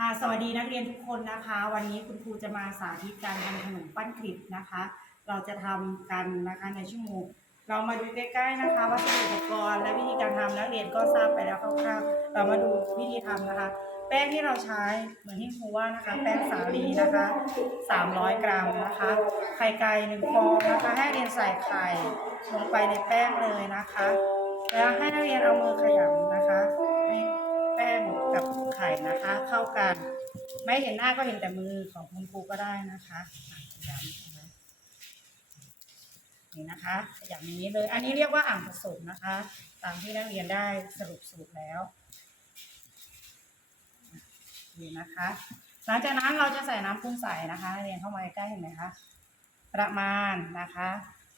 ค่ะสวัสดีนักเรียนทุกคนนะคะ วันนี้คุณครูจะมาสาธิตการทำขนมปั้นคลิปนะคะ เราจะทำกันนะคะในชั่วโมงเรามาดูใกล้ๆนะคะวัสดุอุปกรณ์และวิธีการทำนักเรียนก็ทราบไปแล้วคร่าวๆเรามาดูวิธีทำนะคะ แป้งที่เราใช้เหมือนที่ครูว่านะคะ แป้งสาลีนะคะ 300 กรัมนะคะ ไข่ไก่หนึ่งฟองนะคะให้นักเรียนใส่ไข่ลงไปในแป้งเลยนะคะ แล้วให้นักเรียนเอามือขยำนะคะ กับไข่นะคะ เข้ากัน ไม่เห็นหน้าก็เห็นแต่มือของคุณครูก็ได้นะคะอะขยำนะคะนี่นะคะ อย่างนี้เลย อันนี้เรียกว่าอ่างผสมนะคะ ตามที่นักเรียนได้สรุปสูตรแล้วนี่นะคะ หลังจากนั้นเราจะใส่น้ำปรุงใส่นะคะเรียนเข้ามาใกล้เห็นไหมคะประมาณนะคะ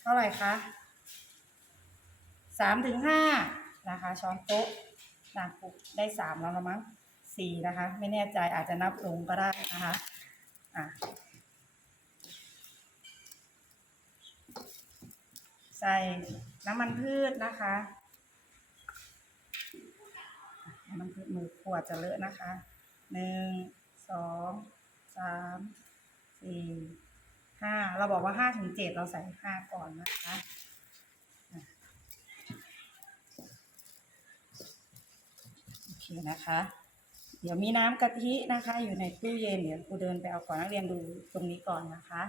เท่าไหร่คะสามถึงห้านะคะช้อนโต๊ะ นางปุได้สามแล้วละมั้งสี่นะคะ ไม่แน่ใจอาจจะนับลงก็ได้นะคะอะใส่น้ำมันพืชนะคะน้ำมันพืชมือขวดจะเลอะนะคะหนึ่งสองสามสี่ห้าเราบอกว่าห้าถึงเจ็ดเราใส่ห้าก่อนนะคะ โอเค นะคะ เดี๋ยวมีน้ำกะทินะคะ อยู่ในตู้เย็นเดี๋ยวครูเดินไปเอาก่อนนักเรียนดูตรงนี้ก่อนนะคะ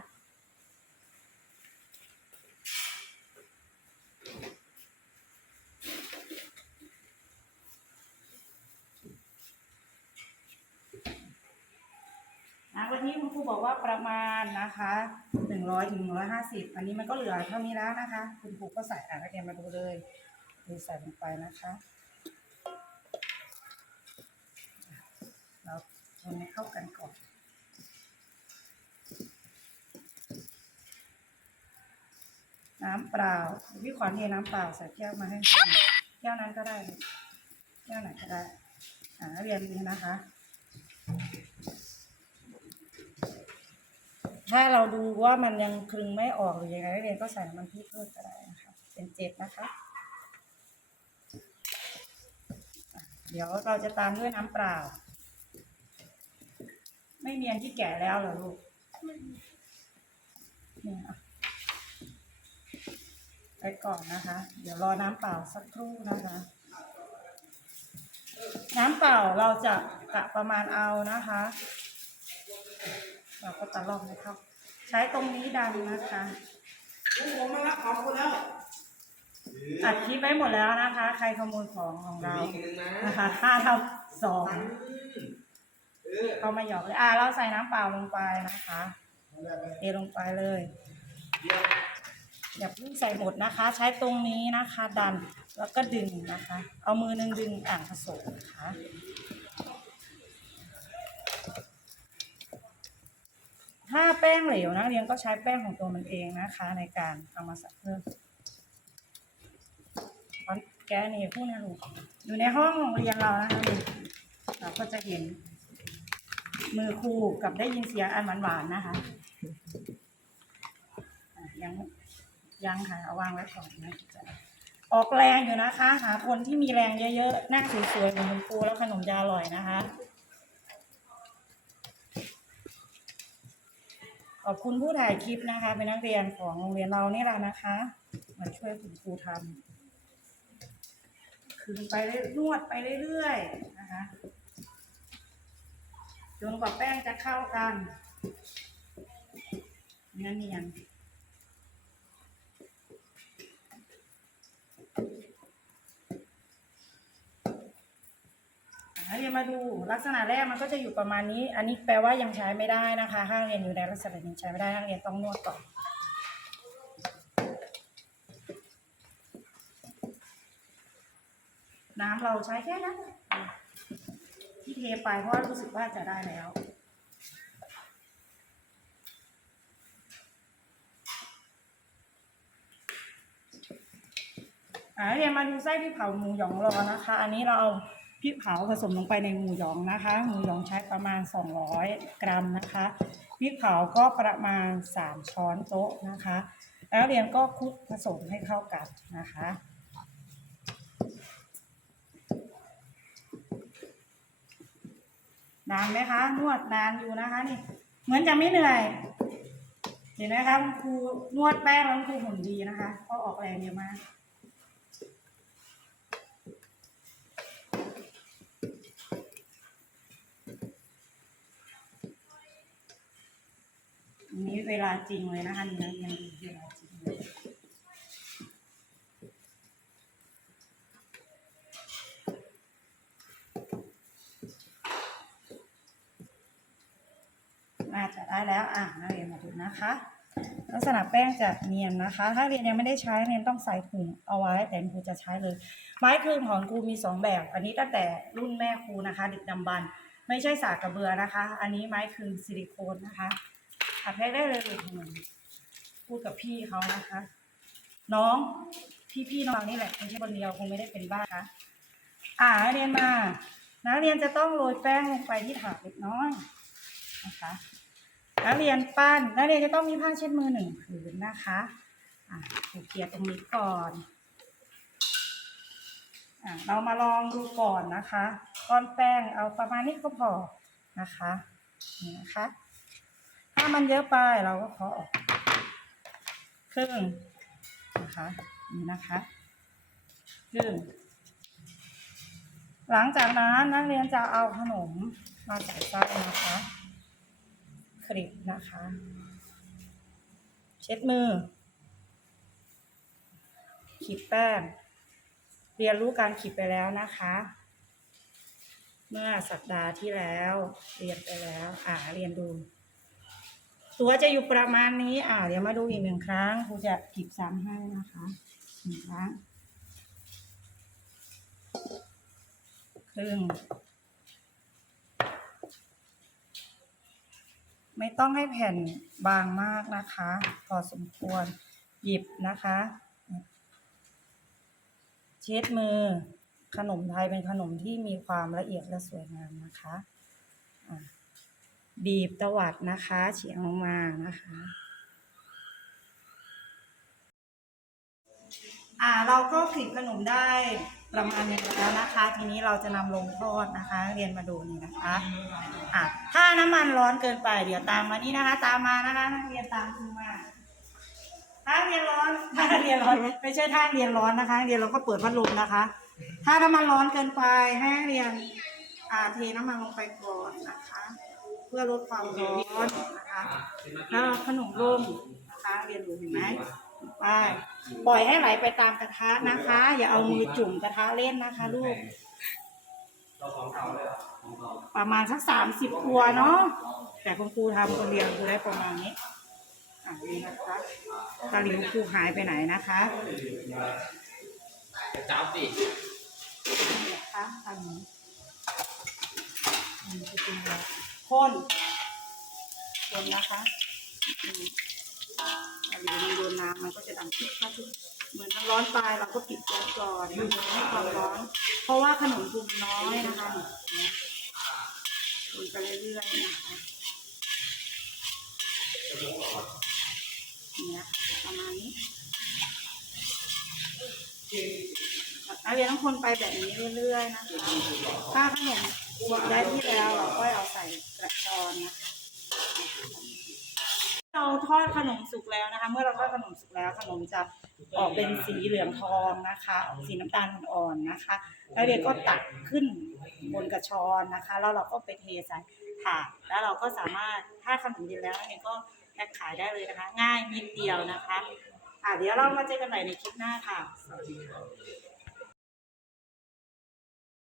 น้ำกะทิคุณครูบอกว่าประมาณนะคะหนึ่งร้อยถึงหนึ่งร้อยห้าสิบอันนี้มันก็เหลือเท่านี้แล้วนะคะ คุณครูก็ใส่อ่านนักเรียนมาดูเลยดูใส่ลงไปนะคะ คนให้เข้ากันก่อน น้ำเปล่าพี่ขวัญเทน้ำเปล่าใส่แก้วมาให้แก้วนั้นก็ได้แก้วไหนก็ได้อ่านักเรียนนี้นะคะ ถ้าเราดูว่ามันยังคลึงไม่ออกหรือยังไงนักเรียนก็ใส่น้ำมันพริกเพิ่มก็ได้นะคะ เป็นเจ็ดนะคะเดี๋ยวเราจะตามด้วยน้ำเปล่า ไม่เนียนที่แก่แล้วเหรอลูกเนี่ยอะไปก่อนนะคะ เดี๋ยวรอน้ำเปล่าสักครู่นะคะ น้ำเปล่าเราจะกะประมาณเอานะคะ เราก็ตะล่อมให้เข้าใช้ตรงนี้ดันนะคะผมมารับของคุณแล้วอัดคลิปไว้หมดแล้วนะคะ ใครขโมยของของเราอีกหนึ่งนะนะคะห้าเท่าสอง เออเขามาหยอกเลยอ่าเราใส่น้ำเปล่าลงไปนะคะเทลงไปเลยอย่าเพิ่งใส่หมดนะคะ ใช้ตรงนี้นะคะ ดันแล้วก็ดึงนะคะ เอามือหนึ่งดึงอ่างผสมนะคะถ้าแป้งเหลวนักเรียนก็ใช้แป้งของตัวมันเองนะคะ ในการเอามาใส่เพิ่มตอนแกนี่พูดนะลูกอยู่ในห้องเรียนเรานะคะเราก็จะเห็น มือครูกับได้ยินเสียงอันหวานๆนะคะอะยังยังค่ะเอาวางไว้ก่อนนะจะออกแรงอยู่นะคะ หาคนที่มีแรงเยอะๆหน้าสวยๆเหมือนคุณครูแล้วขนมจะอร่อยนะคะ ขอบคุณผู้ถ่ายคลิปนะคะ เป็นนักเรียนของโรงเรียนเรานี่แหละนะคะ มาช่วยคุณครูทำคืนไปเรื่อยนวดไปเรื่อยๆนะคะ จนกว่าแป้งจะเข้ากันเนื้อเนียนอะเรียนมาดูลักษณะแรกมันก็จะอยู่ประมาณนี้ อันนี้แปลว่ายังใช้ไม่ได้นะคะถ้างเรียนอยู่ในลักษณะยังใช้ไม่ได้นักเรียนต้องนวดก่อนน้ำเราใช้แค่นั้น ที่เทไปเพราะรู้สึกว่าจะได้แล้ว อ่าเรียนมาดูไส้พริกเผาหมูหยองรอนะคะ อันนี้เราเอาพริกเผาผสมลงไปในหมูหยองนะคะ หมูหยองใช้ประมาณ 200 กรัมนะคะพริกเผาก็ประมาณ 3 ช้อนโต๊ะนะคะ แล้วเรียนก็คลุกผสมให้เข้ากันนะคะ นานไหมคะ นวดนานอยู่นะคะนี่ เหมือนจะไม่เหนื่อย เห็นไหมคะคุณครูนวดแป้งแล้วคุณครูหุ่นดีนะคะเพราะออกแรงเยอะมากอันนี้เวลาจริงเลยนะคะนี่นะยังดูเวลาจริงเลยน่า จะได้แล้วอะนักเรียนมาดูนะคะ ลักษณะแป้งจะเนียนนะคะ ถ้าเรียนยังไม่ได้ใช้เรียนต้องใส่ถุงเอาไว้ แต่ครูจะใช้เลย ไม้คืนของครูมีสองแบบ อันนี้ตั้งแต่รุ่นแม่ครูนะคะดึกดำบรรพ์ไม่ใช่สากกระเบือนะคะ อันนี้ไม้คืนซิลิโคนนะคะอัดแพ็กได้เลยหนึ่งพูดกับพี่เขานะคะ น้องพี่พี่น้องนี่แหละไม่ใช่คนเดียวคงไม่ได้เป็นบ้าคะอ่าเรียนมานักเรียนจะต้องโรยแป้งลงไปที่ถาดเล็กน้อยนะคะ นักเรียนปั้นนักเรียนจะต้องมีผ้าเช็ดมือหนึ่งผืนนะคะอ่าถูกเกียร์ตรงนี้ก่อนอ่าเรามาลองดูก่อนนะคะก้อนแป้งเอาประมาณนี้ก็พอนะคะนี่นะคะ ถ้ามันเยอะไปเราก็เคาะออกครึ่งนะคะนี่นะคะครึ่งหลังจากนั้นนักเรียนจะเอาขนมมาใส่ไส้นะคะ คลิปนะคะ เช็ดมือ ขีดแป้ง เรียนรู้การขีดไปแล้วนะคะ เมื่อสัปดาห์ที่แล้ว เรียนไปแล้ว อ่าเรียนดู ตัวจะอยู่ประมาณนี้ อ่าเดี๋ยวมาดูอีกหนึ่งครั้งครูจะกีบซ้ำให้นะคะหนึ่งครั้งครึ่ง ไม่ต้องให้แผ่นบางมากนะคะ พอสมควรหยิบนะคะ เช็ดมือขนมไทยเป็นขนมที่มีความละเอียดและสวยงามนะคะบีบตวัดนะคะเฉียงลงมานะคะอ่าเราก็คลิปขนมได้ ประมาณนึงแล้วนะคะ ทีนี้เราจะนำลงทอดนะคะ เรียนมาดูนี่นะคะอะถ้าน้ำมันร้อนเกินไปเดี๋ยวตามมานี่นะคะ ตามมานะคะนักเรียนตามครูมาถ้าเรียนร้อนถ้าเรียนร้อนไม่ใช่ถ้าเรียนร้อนนะคะ เรียนเราก็เปิดพัดลมนะคะ ถ้าน้ำมันร้อนเกินไปให้เรียนอ่าเทน้ำมันลงไปก่อนนะคะ เพื่อลดความร้อนนะคะ แล้วขนมร่มนะคะ เรียนรู้เห็นไหม ไปปล่อยให้ไหลไปตามกระทะนะคะ อย่าเอามือจุ่มกระทะเล่นนะคะ ลูกเราของเก่าเลยเหรอของเก่าประมาณสักสามสิบตัวเนาะแต่คุณครูทำคนเดียวครูได้ประมาณนี้อ่านี่นะคะตาหลิวครูหายไปไหนนะคะจะจับสินี่นะคะตาหลิวอันนี้จะเป็นแบบคนคนนะคะอืมตาหลิวมั น้ำมันก็จะดังทุกทุกเหมือนมันร้อนไปเราก็ปิดไว้ก่อนมันจะให้ความร้อน เพราะว่าขนมทุมน้อยนะคะเนี่ยคนไปเรื่อยๆนะคะเนี่ยประมาณนี้นักเรียนต้องคนไปแบบนี้เรื่อยๆนะคะถ้าขนมสุกได้ที่แล้วเราก็เอาใส่กระชอนนะคะ เราทอดขนมสุกแล้วนะคะ เมื่อเราทอดขนมสุกแล้ว ขนมจะออกเป็นสีเหลืองทองนะคะ สีน้ำตาลอ่อนๆนะคะ แล้วเรียก็ตักขึ้นบนกระชอนนะคะ แล้วเราก็ไปเทใส่ถาดแล้วเราก็สามารถถ้าขนมเย็นแล้วเรียก็แพ็คขายได้เลยนะคะ ง่ายนิดเดียวนะคะอะเดี๋ยวเรามาเจอกันใหม่ในคลิปหน้าค่ะสวัสดีค่ะ